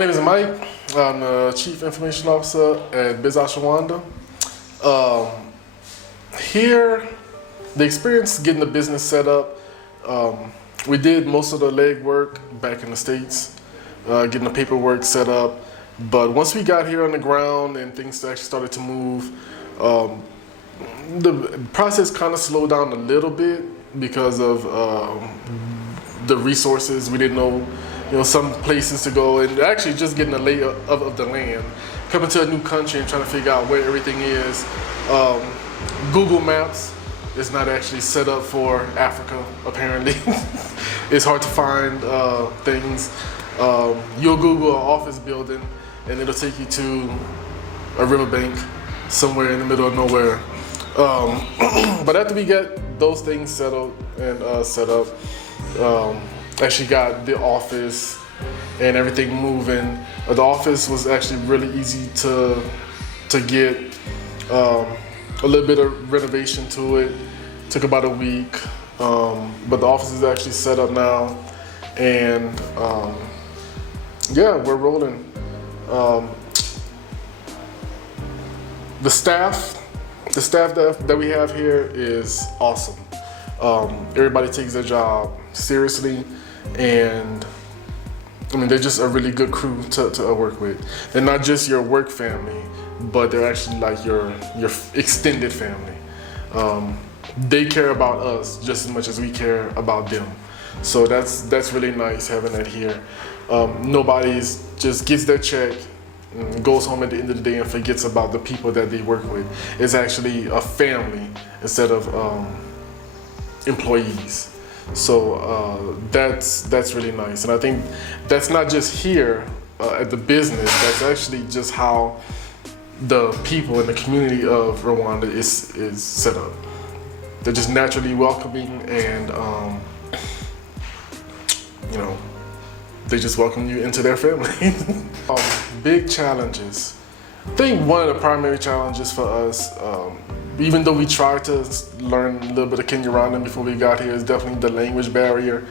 name is Mike. I'm the Chief Information Officer at Business Rwanda. Here, the experience getting the business set up, we did most of the legwork back in the States, getting the paperwork set up. But once we got here on the ground and things actually started to move, the process kind of slowed down a little bit because of the resources. We didn't know, some places to go, and actually just getting a lay of the land, coming to a new country and trying to figure out where everything is. Google Maps is not actually set up for Africa, apparently. It's hard to find things. You'll Google an office building and it'll take you to a riverbank somewhere in the middle of nowhere. But after we get those things settled and set up, actually got the office and everything moving. The office was actually really easy to get. A little bit of renovation to it. Took about a week, but the office is actually set up now, and yeah, we're rolling. The staff that we have here is awesome. Everybody takes their job seriously, and I mean, they're just a really good crew to work with. They're not just your work family, but they're actually like your extended family. They care about us just as much as we care about them. So that's really nice having that here. Nobody's just gets their check and goes home at the end of the day and forgets about the people that they work with. It's actually a family instead of employees. So that's really nice. And I think that's not just here at the business, that's actually just how the people in the community of Rwanda is set up. They're just naturally welcoming, and they just welcome you into their family. Big challenges. I think one of the primary challenges for us, even though we tried to learn a little bit of Kinyarwanda before we got here, is definitely the language barrier,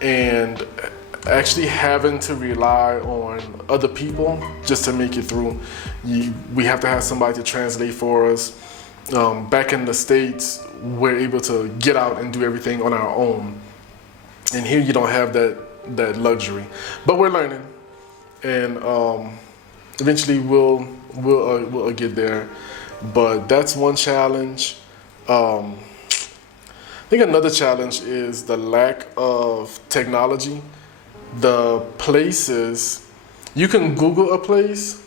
and actually having to rely on other people just to make it through. We have to have somebody to translate for us. Back in the States, we're able to get out and do everything on our own. And here you don't have that luxury. But we're learning, and eventually we'll get there. But that's one challenge. I think another challenge is the lack of technology. The places, you can Google a place,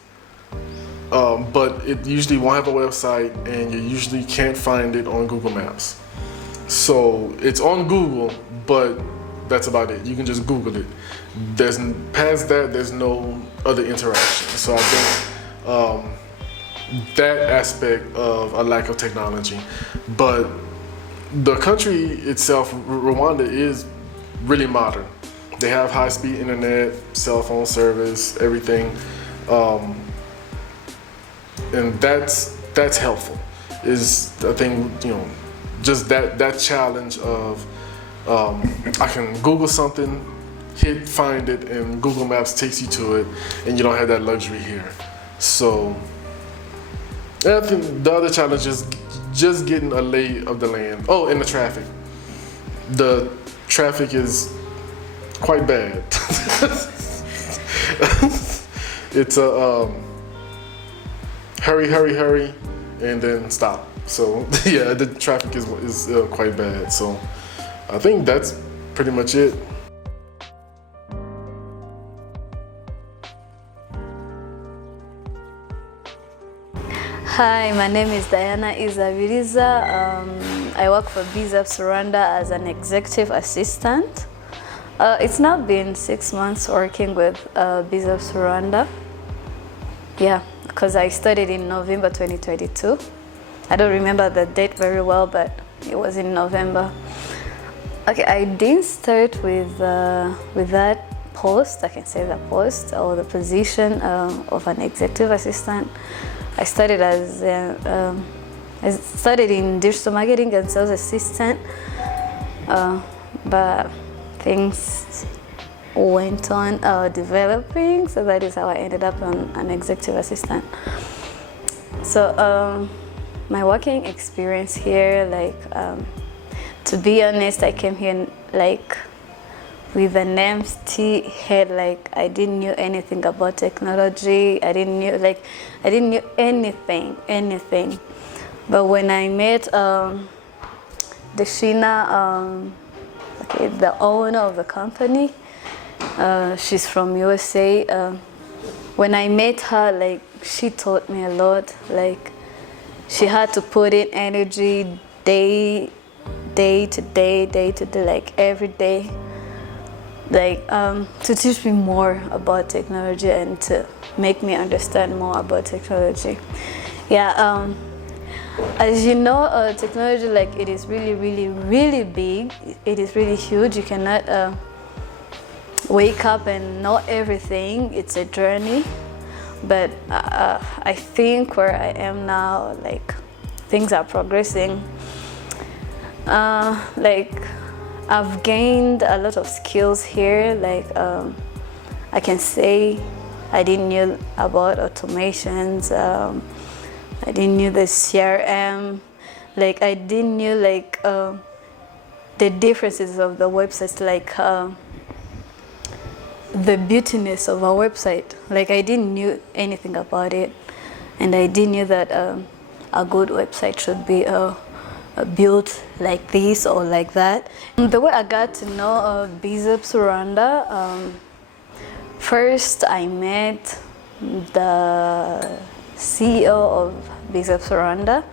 but it usually won't have a website, and you usually can't find it on Google Maps. So it's on Google, but that's about it. You can just Google it. Past that, there's no other interaction. So I think that aspect of a lack of technology. But the country itself, Rwanda, is really modern. They have high-speed internet, cell phone service, everything, and that's helpful. I think just that challenge of I can Google something, find it, and Google Maps takes you to it, and you don't have that luxury here. So I think the other challenge is just getting a lay of the land. Oh, and the traffic. The traffic is quite bad. It's a hurry, and then stop. So yeah, the traffic is quite bad. So I think that's pretty much it. Hi, my name is Diana Izabiriza. I work for Business Rwanda as an executive assistant. It's now been 6 months working with Business Rwanda. Yeah, because I started in November 2022. I don't remember the date very well, but it was in November. Okay, I didn't start with that post, I can say the post or the position of an executive assistant. I started in digital marketing and sales assistant, but things went on developing. So that is how I ended up on an executive assistant. So my working experience here, like to be honest, I came here like with an empty head. Like I didn't know anything about technology. I didn't know anything. But when I met Deshina, okay, the owner of the company, she's from USA. When I met her, like she taught me a lot. Like she had to put in energy day to day, like every day, like to teach me more about technology and to make me understand more about technology. Yeah. As you know, technology, like it is really big. It is really huge. You cannot wake up and know everything. It's a journey. But I think where I am now, like things are progressing. Like I've gained a lot of skills here. Like I can say I didn't know about automations. I didn't know the CRM. Like I didn't know like the differences of the websites, like the beautiness of a website. Like I didn't know anything about it, and I didn't know that a good website should be built like this or like that. The way I got to know Bizeps Rwanda, first I met the CEO of Bizeps Rwanda.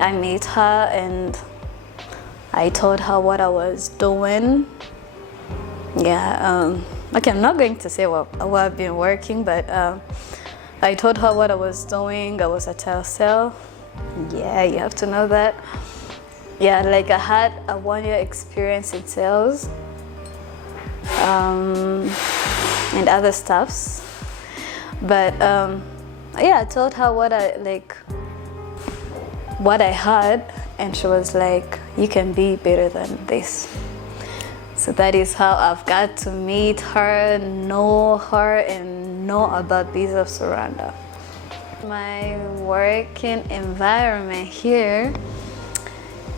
I met her and I told her what I was doing. Yeah, okay, I'm not going to say what I've been working, but I told her what I was doing. I was a telesale. Yeah, you have to know that. Yeah, like I had a 1-year experience in sales and other stuffs. But yeah, I told her what I had, and she was like, you can be better than this. So that is how I've got to meet her, know her, and know about Bizeps Rwanda. My working environment here,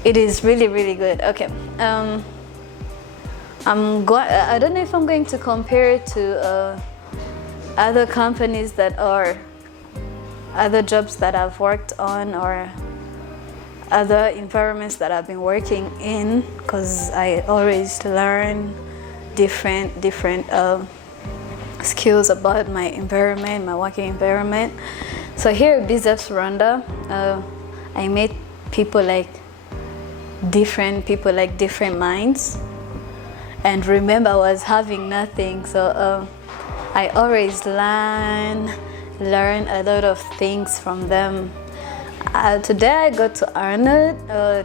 it is really good. Okay, I don't know if I'm going to compare it to other companies that are other jobs that I've worked on or other environments that I've been working in, because I always learn different skills about my environment, my working environment. So here at Bizeps Rwanda, I met people like different minds. And remember, I was having nothing, so I always learn a lot of things from them. Today I go to Arnold,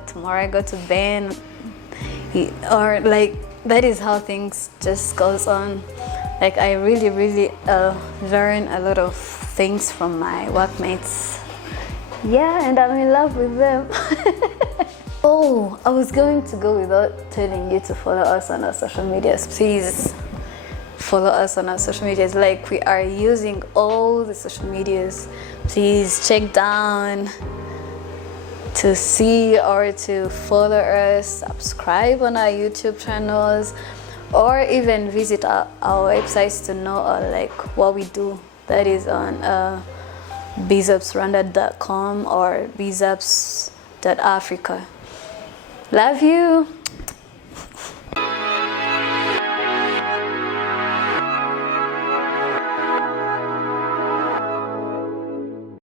tomorrow I go to Ben, or like that is how things just goes on. Like I really learn a lot of things from my workmates. Yeah, and I'm in love with them. Oh, I was going to go without telling you to follow us on our social medias. Please follow us on our social medias. Like we are using all the social medias. Please check down to see or to follow us, subscribe on our YouTube channels, or even visit our websites to know like what we do. That is on bizepsrwanda.com or bizeps.africa. Love you.